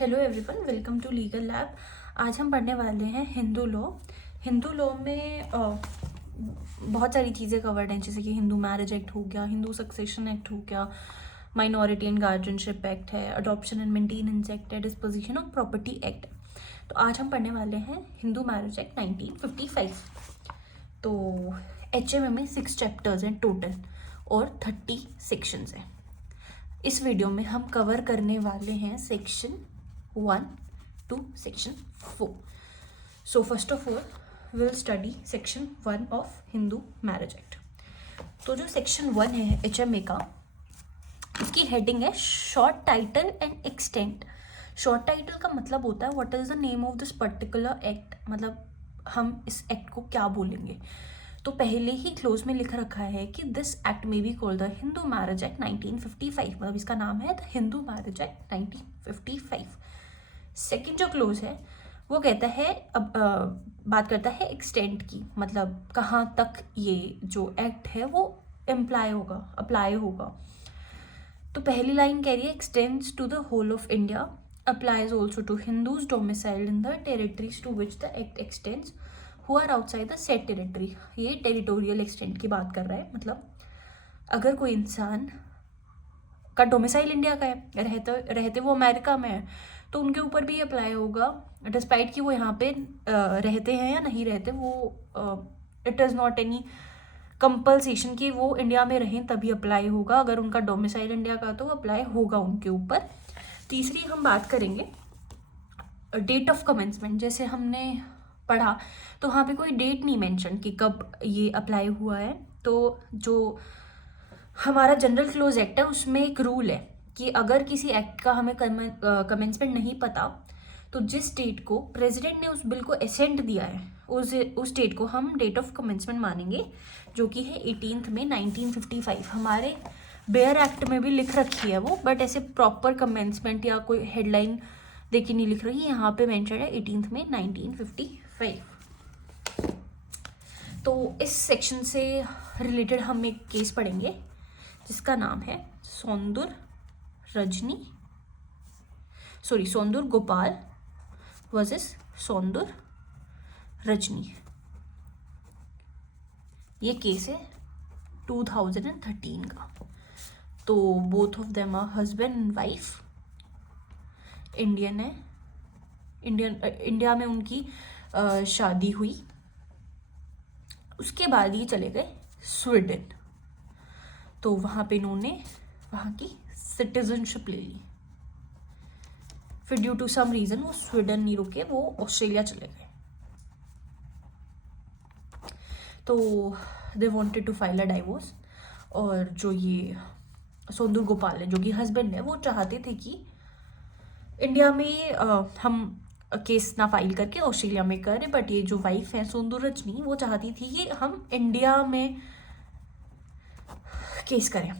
Hello everyone, welcome to legal lab. आज हम पढ़ने वाले हैं हिंदू लॉ। हिंदू लॉ में बहुत सारी चीज़ें कवर्ड हैं, जैसे कि हिंदू मैरिज एक्ट हो गया, हिंदू सक्सेशन एक्ट हो गया, माइनॉरिटी एंड गार्जियनशिप एक्ट है, अडॉप्शन एंड मेंटेनेंस एक्ट है, डिस्पोजिशन ऑफ प्रॉपर्टी एक्ट। तो आज हम पढ़ने वाले हैं हिंदू मैरिज एक्ट 1955। तो HMA में 6 चैप्टर्स हैं टोटल और 30 सेक्शंस हैं। इस वीडियो में हम कवर करने वाले हैं section 1 to section 4. So first of all, we'll study section 1 of Hindu Marriage Act. तो जो section 1 है HMA का, इसकी हेडिंग है short title and extent. Short title का मतलब होता है what is the name of this particular act, मतलब हम इस एक्ट को क्या बोलेंगे। तो पहले ही क्लोज में लिख रखा है कि दिस एक्ट में be called the Hindu marriage act 1955, मतलब इसका नाम है the Hindu marriage act 1955। Second जो क्लोज है वो कहता है बात करता है एक्सटेंट की, मतलब कहाँ तक ये जो एक्ट है वो अप्लाई होगा। तो पहली लाइन कह रही है extends to the whole of India, applies also to Hindus domiciled in the territories to which the act extends who are outside the said territory. ये टेरिटोरियल एक्सटेंट की बात कर रहा है, मतलब अगर कोई इंसान का डोमिसाइल इंडिया का है, रहते वो अमेरिका में है, तो उनके ऊपर भी अप्लाई होगा, डिस्पाइट कि वो यहाँ पे रहते हैं या नहीं रहते। वो इट इज़ नॉट एनी कंपल्सेशन कि वो इंडिया में रहें तभी अप्लाई होगा। अगर उनका डोमिसाइल इंडिया का तो अप्लाई होगा उनके ऊपर। तीसरी हम बात करेंगे डेट ऑफ कमेंसमेंट। जैसे हमने पढ़ा तो वहाँ पे कोई डेट नहीं मेंशन कि कब ये अप्लाई हुआ है। तो जो हमारा जनरल क्लोज एक्ट है उसमें एक रूल है कि अगर किसी एक्ट का हमें कमेंसमेंट नहीं पता तो जिस डेट को प्रेसिडेंट ने उस बिल को एसेंट दिया है उस डेट को हम डेट ऑफ कमेंसमेंट मानेंगे, जो कि है 18 मई 1955। हमारे बेयर एक्ट में भी लिख रखी है वो, बट ऐसे प्रॉपर कमेंसमेंट या कोई हेडलाइन देखिए नहीं लिख रही, यहाँ पे मेंशन है 18 मई 1955। तो इस सेक्शन से रिलेटेड हम एक केस पढ़ेंगे जिसका नाम है सोंदूर गोपाल वर्सेस सोंदूर रजनी। ये केस है 2013 का। तो both of them are husband and wife, Indian है, इंडिया में उनकी शादी हुई। उसके बाद ये चले गए स्वीडन, तो वहाँ पे इन्होंने वहाँ की सिटीजनशिप ले ली। फिर ड्यू टू सम रीज़न वो स्वीडन नहीं रुके, वो ऑस्ट्रेलिया चले गए। तो they wanted to file a divorce, और जो ये सोंदूर गोपाल है जो कि हस्बैंड है, वो चाहते थे कि इंडिया में हम केस ना फाइल करके ऑस्ट्रेलिया में करें, बट ये जो वाइफ है सोंदूर रजनी वो चाहती थी कि हम इंडिया में केस करें।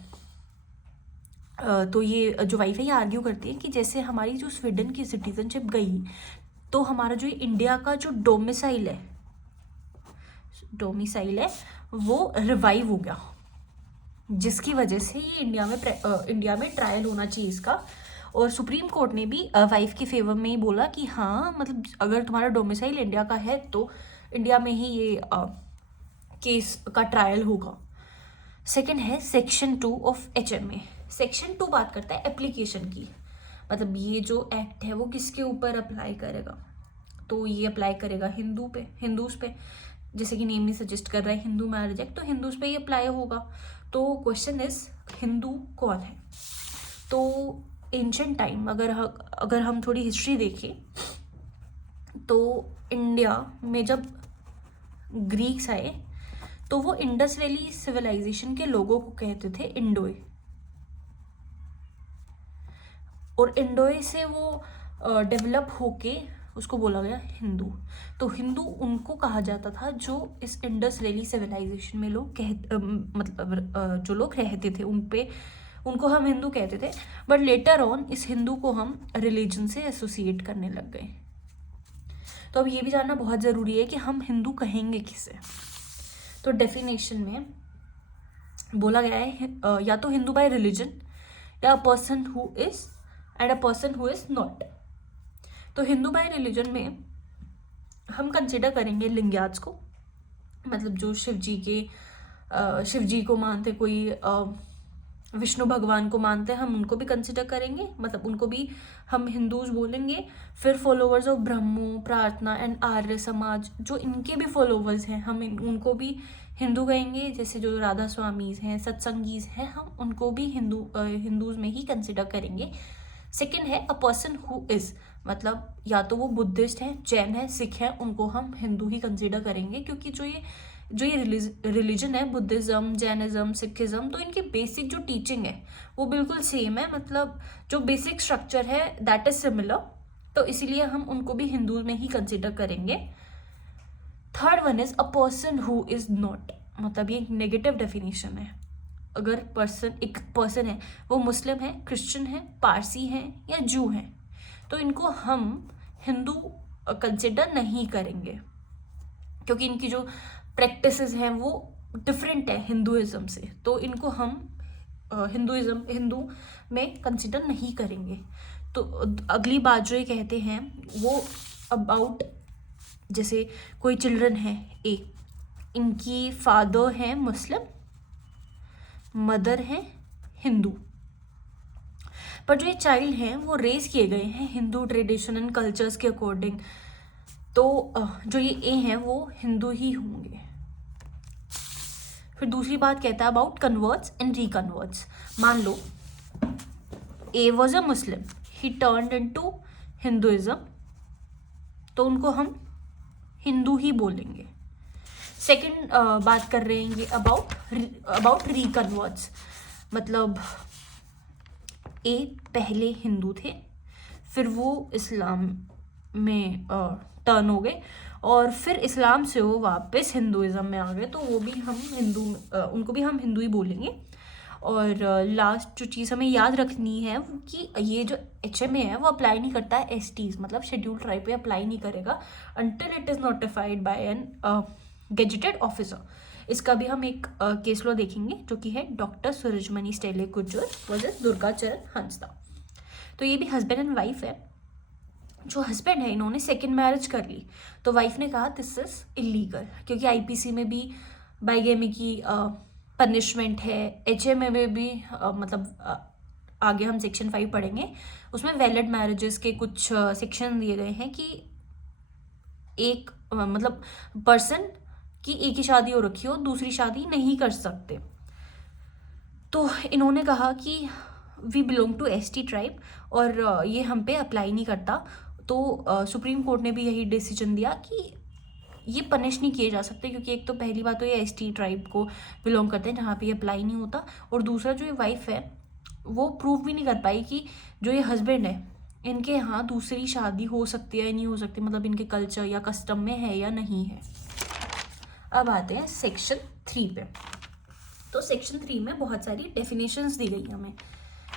तो ये जो वाइफ है ये आर्ग्यू करती है कि जैसे हमारी जो स्वीडन की सिटीजनशिप गई तो हमारा जो इंडिया का जो डोमिसाइल है वो रिवाइव हो गया, जिसकी वजह से ये इंडिया में ट्रायल होना चाहिए इसका। और सुप्रीम कोर्ट ने भी वाइफ के फेवर में ही बोला कि हाँ, मतलब अगर तुम्हारा डोमिसाइल इंडिया का है तो इंडिया में ही ये केस का ट्रायल होगा। सेकंड है सेक्शन 2 ऑफ HMA। सेक्शन 2 बात करता है एप्लीकेशन की, मतलब ये जो एक्ट है वो किसके ऊपर अप्लाई करेगा। तो ये अप्लाई करेगा हिंदूज पे, जैसे कि नेम ही सजेस्ट कर रहा है हिंदू मैरिज एक्ट, तो हिंदूज पे ये अप्लाई होगा। तो क्वेश्चन इज हिंदू कौन है। तो एंशिएंट टाइम अगर हम थोड़ी हिस्ट्री देखें तो इंडिया में जब ग्रीक्स आए तो वो इंडस वैली सिविलाइजेशन के लोगों को कहते थे इंडोए, और इंडोए से वो डेवलप होके उसको बोला गया हिंदू। तो हिंदू उनको कहा जाता था जो इस इंडस वैली सिविलाइजेशन में जो लोग रहते थे उनको हम हिंदू कहते थे। बट लेटर ऑन इस हिंदू को हम रिलीजन से एसोसिएट करने लग गए। तो अब ये भी जानना बहुत ज़रूरी है कि हम हिंदू कहेंगे किसे। तो डेफिनेशन में बोला गया है या तो हिंदू बाय रिलीजन या a person who is not. तो हिंदू बाय रिलीजन में हम कंसिडर करेंगे लिंगायत्स को, मतलब जो शिव जी को मानते, कोई विष्णु भगवान को मानते हैं, हम उनको भी कंसिडर करेंगे, मतलब उनको भी हम हिंदूज बोलेंगे। फिर फॉलोवर्स ऑफ ब्रह्मो, प्रार्थना एंड आर्य समाज, जो इनके भी फॉलोवर्स हैं, हम उनको भी हिंदू कहेंगे। जैसे जो राधा स्वामीज हैं, सत्संगीज हैं, हम उनको भी हिंदूज में ही कंसिडर करेंगे। सेकेंड है अ पर्सन हु इज, मतलब या तो वो बुद्धिस्ट हैं, जैन है, सिख है, उनको हम हिंदू ही कंसिडर करेंगे, क्योंकि जो ये रिलीजन है, बुद्धिज़्म, जैनिज़्म, सिखिज़्म, तो इनकी बेसिक जो टीचिंग है वो बिल्कुल सेम है, मतलब जो बेसिक स्ट्रक्चर है दैट इज सिमिलर, तो इसीलिए हम उनको भी हिंदू में ही कंसिडर करेंगे। Third one is a person who is not, मतलब ये एक नेगेटिव डेफिनेशन है। अगर एक पर्सन है, वो मुस्लिम है, क्रिश्चियन है, पारसी है या जू है, तो इनको हम हिंदू कंसिडर नहीं करेंगे, क्योंकि इनकी जो प्रैक्टिसेस हैं वो डिफरेंट है हिंदुइज्म से, तो इनको हम हिंदू में कंसिडर नहीं करेंगे। तो अगली बात जो ये कहते हैं वो अबाउट, जैसे कोई चिल्ड्रन है ए, इनकी फादर है मुस्लिम, मदर है हिंदू, पर जो ये चाइल्ड हैं वो रेज किए गए हैं हिंदू ट्रेडिशन एंड कल्चर्स के अकॉर्डिंग, तो जो ये ए हैं वो हिंदू ही होंगे। फिर दूसरी बात कहता है अबाउट कन्वर्ट्स एंड रिकन्वर्ट्स। मान लो A was a Muslim, he turned into Hinduism, तो उनको हम हिंदू ही बोलेंगे। सेकंड बात कर रहे हैं ये अबाउट रिकन्वर्ट्स, मतलब ए पहले हिंदू थे, फिर वो इस्लाम में टर्न हो गए, और फिर इस्लाम से वो वापस हिंदुइज्म में आ गए, तो वो भी हम उनको भी हम हिंदू ही बोलेंगे। और लास्ट जो चीज़ हमें याद रखनी है वो कि ये जो HMA है वो अप्लाई नहीं करता है STs, मतलब शेड्यूल ट्राइब पे अप्लाई नहीं करेगा until it is notified by an gazetted officer. इसका भी हम एक केस लॉ देखेंगे जो कि है doctor Surajmani Stella Gurjar versus Durgacharan Hansda. तो ये भी हस्बैंड एंड वाइफ है। जो हस्बैंड है इन्होंने सेकेंड मैरिज कर ली, तो वाइफ ने कहा दिस इज इलीगल, क्योंकि IPC में भी बाइगेमी की पनिशमेंट है, HMA में भी मतलब आगे हम सेक्शन 5 पढ़ेंगे, उसमें वैलिड मैरिजेस के कुछ सेक्शन दिए गए हैं कि एक मतलब पर्सन की एक ही शादी हो रखी हो, दूसरी शादी नहीं कर सकते। तो इन्होंने कहा कि we belong to ST tribe और ये हम पे अप्लाई नहीं करता, तो सुप्रीम कोर्ट ने भी यही डिसीजन दिया कि ये पनिश नहीं किए जा सकते, क्योंकि एक तो पहली बात तो ये ST ट्राइब को बिलोंग करते हैं जहाँ पे ये अप्लाई नहीं होता, और दूसरा जो ये वाइफ है वो प्रूव भी नहीं कर पाई कि जो ये हस्बैंड है इनके यहाँ दूसरी शादी हो सकती है या नहीं हो सकती, मतलब इनके कल्चर या कस्टम में है या नहीं है। अब आते हैं सेक्शन 3 पे। तो सेक्शन 3 में बहुत सारी डेफिनेशंस दी गई हमें,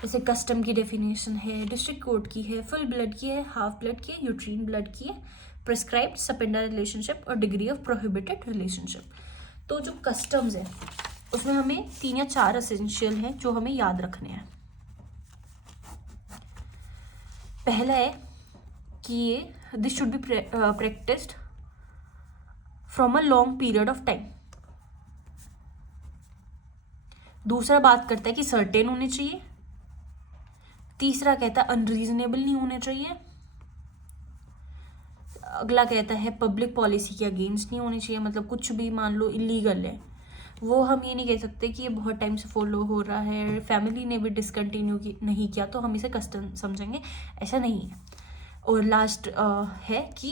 जैसे कस्टम की डेफिनेशन है, डिस्ट्रिक्ट कोर्ट की है, फुल ब्लड की है, हाफ ब्लड की है, यूट्रीन ब्लड की है, प्रिस्क्राइब्ड सपेंडर रिलेशनशिप और डिग्री ऑफ प्रोहिबिटेड रिलेशनशिप। तो जो कस्टम्स है उसमें हमें 3 या 4 एसेंशियल हैं जो हमें याद रखने हैं। पहला है कि ये this should be practised from a long period of time. दूसरा बात करता है कि सर्टेन होने चाहिए। तीसरा कहता है अनरीजनेबल नहीं होने चाहिए। अगला कहता है पब्लिक पॉलिसी के अगेंस्ट नहीं होने चाहिए, मतलब कुछ भी मान लो इलीगल है वो हम ये नहीं कह सकते कि ये बहुत टाइम से फॉलो हो रहा है, फैमिली ने भी डिसकंटिन्यू नहीं किया तो हम इसे कस्टम समझेंगे, ऐसा नहीं है। और लास्ट है कि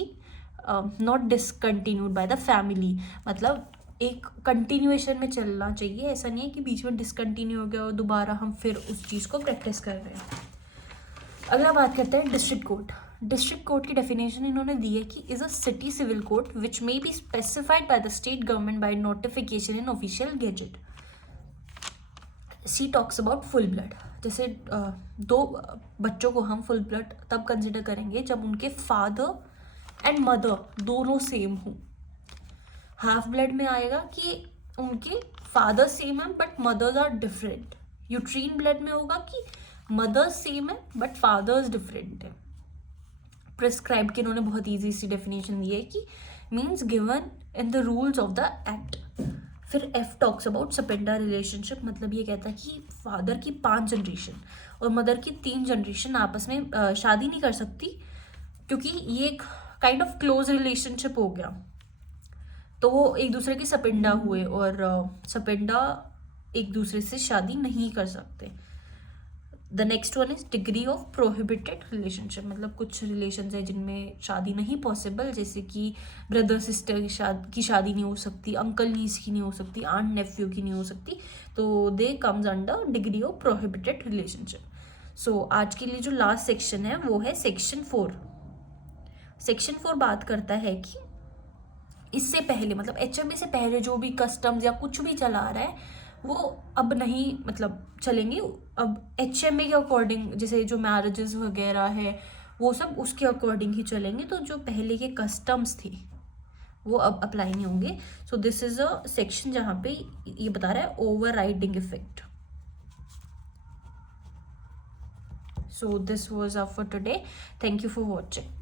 not discontinued by the family, मतलब एक कंटिन्यूएशन में चलना चाहिए, ऐसा नहीं है कि बीच में डिसकंटिन्यू हो गया और दोबारा हम फिर उस चीज़ को प्रैक्टिस कर रहे हैं। अगला बात करते हैं डिस्ट्रिक्ट कोर्ट। डिस्ट्रिक्ट कोर्ट की डेफिनेशन इन्होंने दी है कि is a city civil court which may be specified by the state government by notification in official gazette. C talks about full blood, जैसे 2 बच्चों को हम फुल ब्लड तब कंसिडर करेंगे जब उनके फादर एंड मदर दोनों सेम हों। हाफ ब्लड में आएगा कि उनके फादर सेम है but mothers are different. Uterine blood में होगा कि मदर्स सेम है बट फादर्स डिफरेंट है। प्रिस्क्राइब्ड की इन्होंने बहुत ईजी सी डेफिनेशन दी है कि means given in the rules of the act. फिर F talks about sapinda relationship, मतलब ये कहता है कि फादर की 5 जनरेशन और मदर की 3 जनरेशन आपस में शादी नहीं कर सकती, क्योंकि ये एक काइंड ऑफ क्लोज रिलेशनशिप हो गया। तो वो एक दूसरे के सपेंडा हुए और सपेंडा एक दूसरे से शादी नहीं कर सकते। The next one is degree of prohibited relationship, मतलब कुछ रिलेशंस है जिनमें शादी नहीं पॉसिबल, जैसे कि ब्रदर सिस्टर की शादी नहीं हो सकती, अंकल नीस की नहीं हो सकती, आंट नेफ्यू की नहीं हो सकती, तो they comes under degree of prohibited relationship. So आज के लिए जो लास्ट सेक्शन है वो है सेक्शन 4। सेक्शन 4 बात करता है कि इससे पहले, मतलब HMA से पहले जो भी कस्टम्स या कुछ भी चला रहा है वो अब नहीं मतलब चलेंगे। अब HMA के अकॉर्डिंग, जैसे जो मैरिजेस वगैरह है वो सब उसके अकॉर्डिंग ही चलेंगे, तो जो पहले के कस्टम्स थे वो अब अप्लाई नहीं होंगे। So this is a section जहाँ पे ये बता रहा है over riding effect. So this was a for today, thank you for watching.